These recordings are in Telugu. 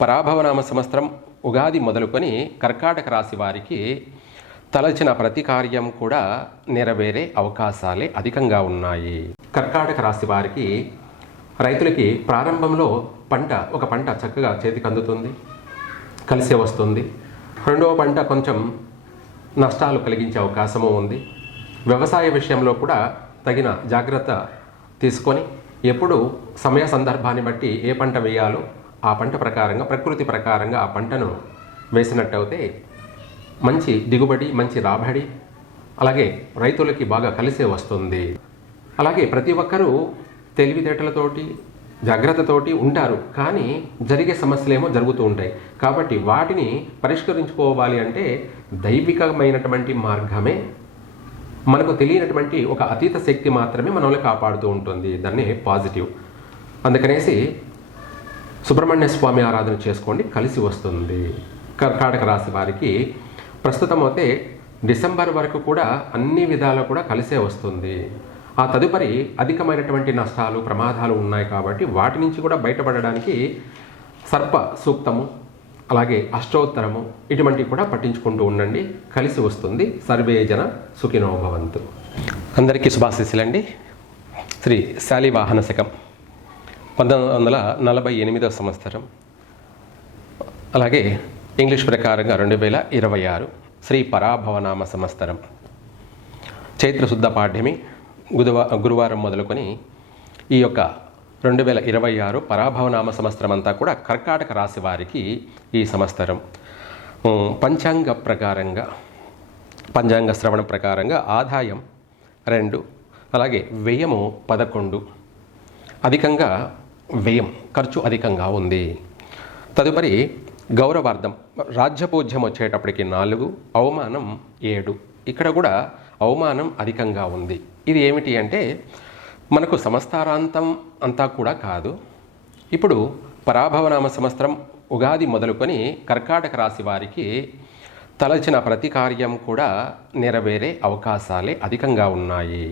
పరాభవనామ సంవత్సరం ఉగాది మొదలుకొని కర్కాటక రాశి వారికి తలచిన ప్రతి కార్యం కూడా నెరవేరే అవకాశాలే అధికంగా ఉన్నాయి. కర్కాటక రాశి వారికి రైతులకి ప్రారంభంలో ఒక పంట చక్కగా చేతికి అందుతుంది, కలిసి వస్తుంది. రెండవ పంట కొంచెం నష్టాలు కలిగించే అవకాశము ఉంది. వ్యవసాయ విషయంలో కూడా తగిన జాగ్రత్త తీసుకొని ఎప్పుడు సమయ సందర్భాన్ని బట్టి ఏ పంట వేయాలో ఆ పంట ప్రకారంగా ప్రకృతి ప్రకారంగా ఆ పంటను వేసినట్టయితే మంచి దిగుబడి, మంచి రాబడి, అలాగే రైతులకి బాగా కలిసే వస్తుంది. అలాగే ప్రతి ఒక్కరూ తెలివితేటలతోటి జాగ్రత్తతోటి ఉంటారు, కానీ జరిగే సమస్యలేమో జరుగుతూ ఉంటాయి. కాబట్టి వాటిని పరిష్కరించుకోవాలి అంటే దైవికమైనటువంటి మార్గమే, మనకు తెలియనటువంటి ఒక అతీత శక్తి మాత్రమే మనల్ని కాపాడుతూ ఉంటుంది. దాన్ని పాజిటివ్. అందుకనేసి సుబ్రహ్మణ్య స్వామి ఆరాధన చేసుకోండి, కలిసి వస్తుంది. కర్కాటక రాశి వారికి ప్రస్తుతం అయితే డిసెంబర్ వరకు కూడా అన్ని విధాలు కూడా కలిసే వస్తుంది. ఆ తదుపరి అధికమైనటువంటి నష్టాలు, ప్రమాదాలు ఉన్నాయి. కాబట్టి వాటి నుంచి కూడా బయటపడడానికి సర్ప సూక్తము, అలాగే అష్టోత్తరము ఇటువంటివి కూడా పట్టించుకుంటూ ఉండండి, కలిసి వస్తుంది. సర్వే జన సుఖినో భవంతు. అందరికీ శుభాశీస్సులండి. శ్రీ శాలివాహన శకం 1948 సంవత్సరం, అలాగే ఇంగ్లీష్ ప్రకారంగా 2026 శ్రీ పరాభవనామ సంవత్సరం, చైత్రశుద్ధ పాఠ్యమి గురువారం మొదలుకొని ఈ యొక్క 2026 పరాభవనామ సంవత్సరం అంతా కూడా కర్కాటక రాశి వారికి ఈ సంవత్సరం పంచాంగ ప్రకారంగా, పంచాంగ శ్రవణం ప్రకారంగా ఆదాయం 2, అలాగే వ్యయము 11, అధికంగా వ్యయం, ఖర్చు అధికంగా ఉంది. తదుపరి గౌరవార్థం రాజ్యపూజ్యం వచ్చేటప్పటికి 4, అవమానం 7. ఇక్కడ కూడా అవమానం అధికంగా ఉంది. ఇది ఏమిటి అంటే మనకు సంవత్సరాంతం అంతా కూడా కాదు. ఇప్పుడు పరాభవనామ సంవత్సరం ఉగాది మొదలుకొని కర్కాటక రాశి వారికి తలచిన ప్రతి కార్యం కూడా నెరవేరే అవకాశాలే అధికంగా ఉన్నాయి.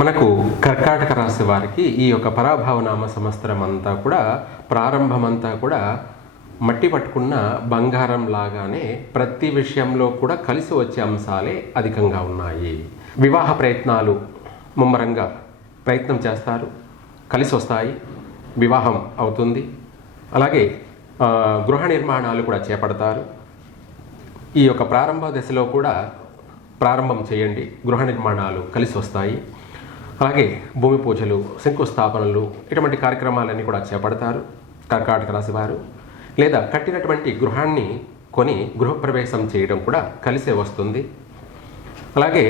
మనకు కర్కాటక రాశి వారికి ఈ యొక్క పరాభవనామ సంవత్సరం అంతా కూడా ప్రారంభమంతా కూడా మట్టి పట్టుకున్న బంగారం లాగానే ప్రతి విషయంలో కూడా కలిసి వచ్చే అంశాలే అధికంగా ఉన్నాయి. వివాహ ప్రయత్నాలు ముమ్మరంగా ప్రయత్నం చేస్తారు, కలిసి వస్తాయి, వివాహం అవుతుంది. అలాగే గృహ నిర్మాణాలు కూడా చేపడతారు. ఈ యొక్క ప్రారంభ దశలో కూడా ప్రారంభం చేయండి, గృహ నిర్మాణాలు కలిసి వస్తాయి. అలాగే భూమి పూజలు, శంకుస్థాపనలు ఇటువంటి కార్యక్రమాలన్నీ కూడా చేపడతారు కర్కాటక రాశి వారు. లేదా కట్టినటువంటి గృహాన్ని కొని గృహప్రవేశం చేయడం కూడా కలిసే వస్తుంది. అలాగే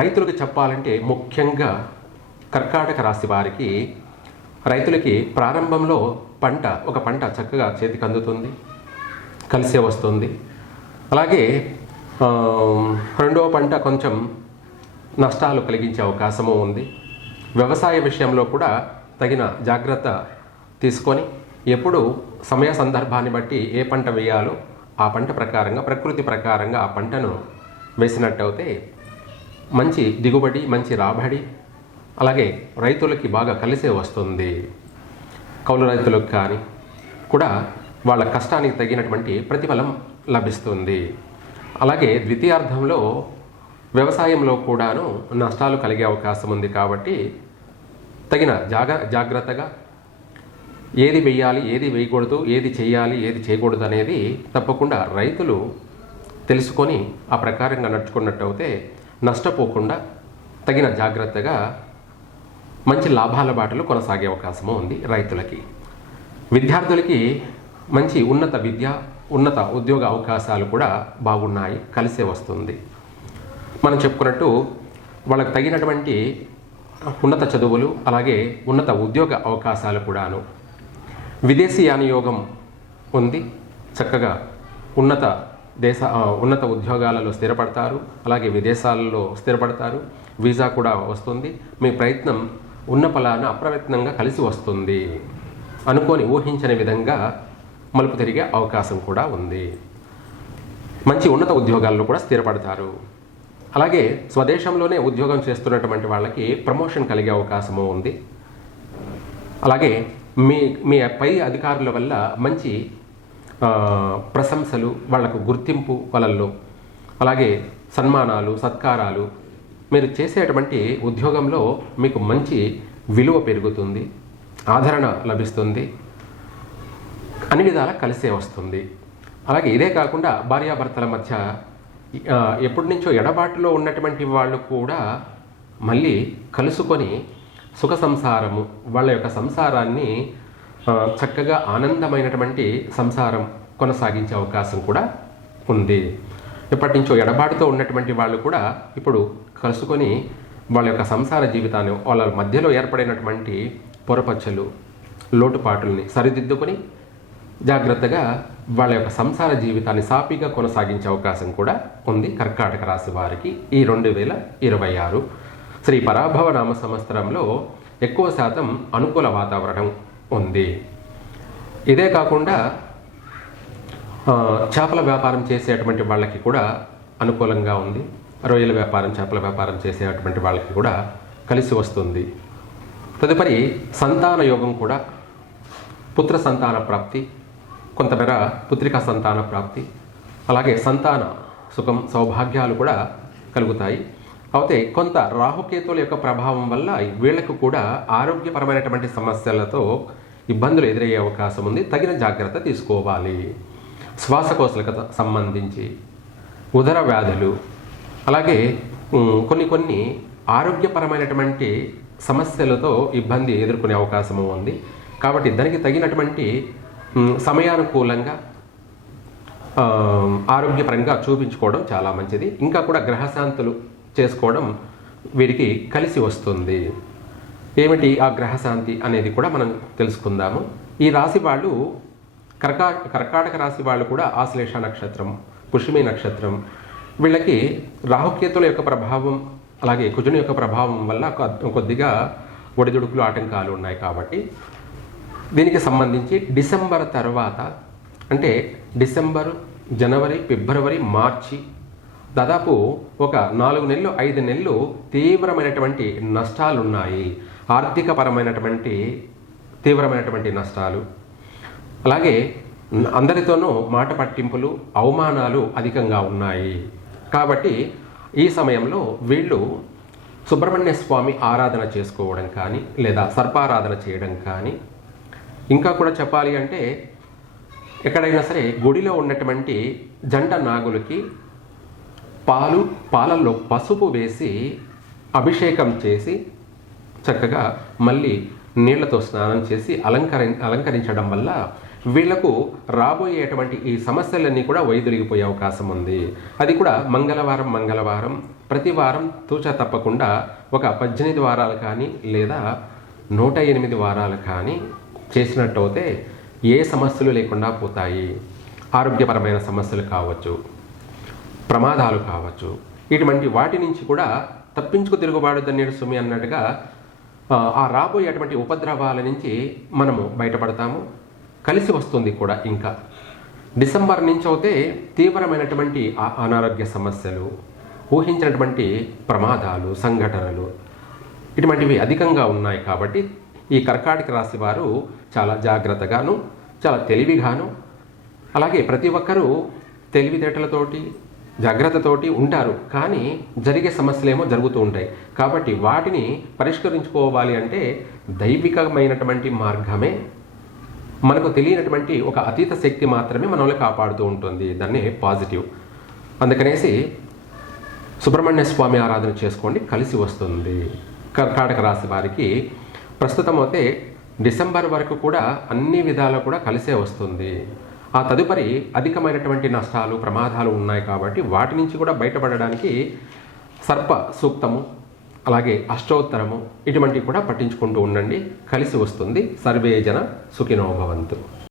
రైతులకు చెప్పాలంటే ముఖ్యంగా కర్కాటక రాశి వారికి రైతులకి ప్రారంభంలో ఒక పంట చక్కగా చేతికి అందుతుంది, కలిసే వస్తుంది. అలాగే రెండవ పంట కొంచెం నష్టాలు కలిగించే అవకాశము ఉంది. వ్యవసాయ విషయంలో కూడా తగిన జాగ్రత్త తీసుకొని ఎప్పుడు సమయ సందర్భాన్ని బట్టి ఏ పంట వేయాలో ఆ పంట ప్రకారంగా ప్రకృతి ప్రకారంగా ఆ పంటను వేసినట్టయితే మంచి దిగుబడి, మంచి రాబడి, అలాగే రైతులకి బాగా కలిసే వస్తుంది. కౌలు రైతులకు కానీ కూడా వాళ్ళ కష్టానికి తగినటువంటి ప్రతిఫలం లభిస్తుంది. అలాగే ద్వితీయార్థంలో వ్యవసాయంలో కూడాను నష్టాలు కలిగే అవకాశం ఉంది. కాబట్టి తగిన జాగ్రత్తగా ఏది వేయాలి, ఏది వేయకూడదు, ఏది చేయాలి, ఏది చేయకూడదు అనేది తప్పకుండా రైతులు తెలుసుకొని ఆ ప్రకారంగా నడుచుకున్నట్టయితే నష్టపోకుండా తగిన జాగ్రత్తగా మంచి లాభాల బాటలు కొనసాగే అవకాశము ఉంది రైతులకి. విద్యార్థులకి మంచి ఉన్నత విద్య, ఉన్నత ఉద్యోగ అవకాశాలు కూడా బాగున్నాయి, కలిసే వస్తుంది. మనం చెప్పుకున్నట్టు వాళ్ళకి తగినటువంటి ఉన్నత చదువులు, అలాగే ఉన్నత ఉద్యోగ అవకాశాలు కూడాను. విదేశీయాన యోగం ఉంది, చక్కగా ఉన్నత ఉద్యోగాలలో స్థిరపడతారు, అలాగే విదేశాలలో స్థిరపడతారు. వీసా కూడా వస్తుంది. మీ ప్రయత్నం ఉన్న ఫలాన అప్రయత్నంగా కలిసి వస్తుంది. అనుకోని ఊహించని విధంగా మలుపు తిరిగే అవకాశం కూడా ఉంది. మంచి ఉన్నత ఉద్యోగాల్లో కూడా స్థిరపడతారు. అలాగే స్వదేశంలోనే ఉద్యోగం చేస్తున్నటువంటి వాళ్ళకి ప్రమోషన్ కలిగే అవకాశము ఉంది. అలాగే మీ మీ పై అధికారుల వల్ల మంచి ప్రశంసలు, వాళ్లకు గుర్తింపు వలల్లో, అలాగే సన్మానాలు, సత్కారాలు, మీరు చేసేటువంటి ఉద్యోగంలో మీకు మంచి విలువ పెరుగుతుంది, ఆదరణ లభిస్తుంది, అన్ని విధాలా కలిసే వస్తుంది. అలాగే ఇదే కాకుండా భార్యాభర్తల మధ్య ఎప్పటి నుంచో ఎడబాటులో ఉన్నటువంటి వాళ్ళు కూడా మళ్ళీ కలుసుకొని సుఖ సంసారము, వాళ్ళ యొక్క సంసారాన్ని చక్కగా ఆనందమైనటువంటి సంసారం కొనసాగించే అవకాశం కూడా ఉంది. ఎప్పటి నుంచో ఎడబాటుతో ఉన్నటువంటి వాళ్ళు కూడా ఇప్పుడు కలుసుకొని వాళ్ళ యొక్క సంసార జీవితాన్ని, వాళ్ళ మధ్యలో ఏర్పడినటువంటి పొరపచ్చలు, లోటుపాటుల్ని సరిదిద్దుకొని జాగ్రత్తగా వాళ్ళ యొక్క సంసార జీవితాన్ని సాఫీగా కొనసాగించే అవకాశం కూడా ఉంది కర్కాటక రాశి వారికి ఈ 2026 శ్రీ పరాభవ నామ సంవత్సరంలో ఎక్కువ శాతం అనుకూల వాతావరణం ఉంది. ఇదే కాకుండా చేపల వ్యాపారం చేసేటువంటి వాళ్ళకి కూడా అనుకూలంగా ఉంది. రొయ్యల వ్యాపారం, చేపల వ్యాపారం చేసేటువంటి వాళ్ళకి కూడా కలిసి వస్తుంది. తదుపరి సంతాన యోగం కూడా, పుత్ర సంతాన ప్రాప్తి, కొంతమేర పుత్రికా సంతాన ప్రాప్తి, అలాగే సంతాన సుఖం, సౌభాగ్యాలు కూడా కలుగుతాయి. అయితే కొంత రాహుకేతుల యొక్క ప్రభావం వల్ల వీళ్లకు కూడా ఆరోగ్యపరమైనటువంటి సమస్యలతో ఇబ్బందులు ఎదురయ్యే అవకాశం ఉంది. తగిన జాగ్రత్త తీసుకోవాలి. శ్వాసకోశలకు సంబంధించి ఉదర వ్యాధులు, అలాగే కొన్ని ఆరోగ్యపరమైనటువంటి సమస్యలతో ఇబ్బంది ఎదుర్కొనే అవకాశము ఉంది. కాబట్టి దానికి తగినటువంటి సమయానుకూలంగా ఆరోగ్యపరంగా చూపించుకోవడం చాలా మంచిది. ఇంకా కూడా గ్రహశాంతులు చేసుకోవడం వీరికి కలిసి వస్తుంది. ఏమిటి ఆ గ్రహశాంతి అనేది కూడా మనం తెలుసుకుందాము. ఈ రాశి వాళ్ళు కర్కాటక రాశి వాళ్ళు కూడా ఆశ్లేష నక్షత్రం, పుష్యమి నక్షత్రం, వీళ్ళకి రాహుకేతుల యొక్క ప్రభావం, అలాగే కుజుని యొక్క ప్రభావం వల్ల కొద్దిగా ఒడిదుడుకులు, ఆటంకాలు ఉన్నాయి. కాబట్టి దీనికి సంబంధించి డిసెంబర్ తర్వాత, అంటే డిసెంబరు, జనవరి, ఫిబ్రవరి, మార్చి, దాదాపు ఒక 4 నెలలు 5 నెలలు తీవ్రమైనటువంటి నష్టాలు ఉన్నాయి. ఆర్థికపరమైనటువంటి తీవ్రమైనటువంటి నష్టాలు, అలాగే అందరితోనూ మాట పట్టింపులు, అవమానాలు అధికంగా ఉన్నాయి. కాబట్టి ఈ సమయంలో వీళ్ళు సుబ్రహ్మణ్య స్వామి ఆరాధన చేసుకోవడం కానీ, లేదా సర్పారాధన చేయడం కానీ, ఇంకా కూడా చెప్పాలి అంటే ఎక్కడైనా సరే గుడిలో ఉన్నటువంటి జంట నాగులకి పాలల్లో పసుపు వేసి అభిషేకం చేసి చక్కగా మళ్ళీ నీళ్లతో స్నానం చేసి అలంకరించడం వల్ల వీళ్లకు రాబోయేటువంటి ఈ సమస్యలన్నీ కూడా వైదొలిగిపోయే అవకాశం ఉంది. అది కూడా మంగళవారం ప్రతి వారం తూచా తప్పకుండా ఒక 18 వారాలు కానీ లేదా 108 వారాలు కానీ చేసినట్టయితే ఏ సమస్యలు లేకుండా పోతాయి. ఆరోగ్యపరమైన సమస్యలు కావచ్చు, ప్రమాదాలు కావచ్చు, ఇటువంటి వాటి నుంచి కూడా తప్పించుకు తిరుగుబాటు దన్నేడు సుమి అన్నట్టుగా ఆ రాబోయేటువంటి ఉపద్రవాల నుంచి మనము బయటపడతాము. కలిసి వస్తుంది కూడా. ఇంకా డిసెంబర్ నుంచి అయితే తీవ్రమైనటువంటి అనారోగ్య సమస్యలు, ఊహించినటువంటి ప్రమాదాలు, సంఘటనలు ఇటువంటివి అధికంగా ఉన్నాయి. కాబట్టి ఈ కర్కాటక రాశి వారు చాలా జాగ్రత్తగాను, చాలా తెలివిగాను, అలాగే ప్రతి ఒక్కరూ తెలివితేటలతోటి, జాగ్రత్తతోటి ఉంటారు. కానీ జరిగే సమస్యలేమో జరుగుతూ ఉంటాయి. కాబట్టి వాటిని పరిష్కరించుకోవాలి అంటే దైవికమైనటువంటి మార్గమే, మనకు తెలియనటువంటి ఒక అతీత శక్తి మాత్రమే మనల్ని కాపాడుతూ ఉంటుంది. దాన్ని పాజిటివ్. అందుకనేసి సుబ్రహ్మణ్య స్వామి ఆరాధన చేసుకోండి, కలిసి వస్తుంది. కర్కాటక రాశి వారికి ప్రస్తుతం అయితే డిసెంబర్ వరకు కూడా అన్ని విధాలు కూడా కలిసే వస్తుంది. ఆ తదుపరి అధికమైనటువంటి నష్టాలు, ప్రమాదాలు ఉన్నాయి. కాబట్టి వాటి నుంచి కూడా బయటపడడానికి సర్ప సూక్తము, అలాగే అష్టోత్తరము ఇటువంటివి కూడా పట్టించుకుంటూ ఉండండి, కలిసి వస్తుంది. సర్వే జన సుఖినో భవంతు.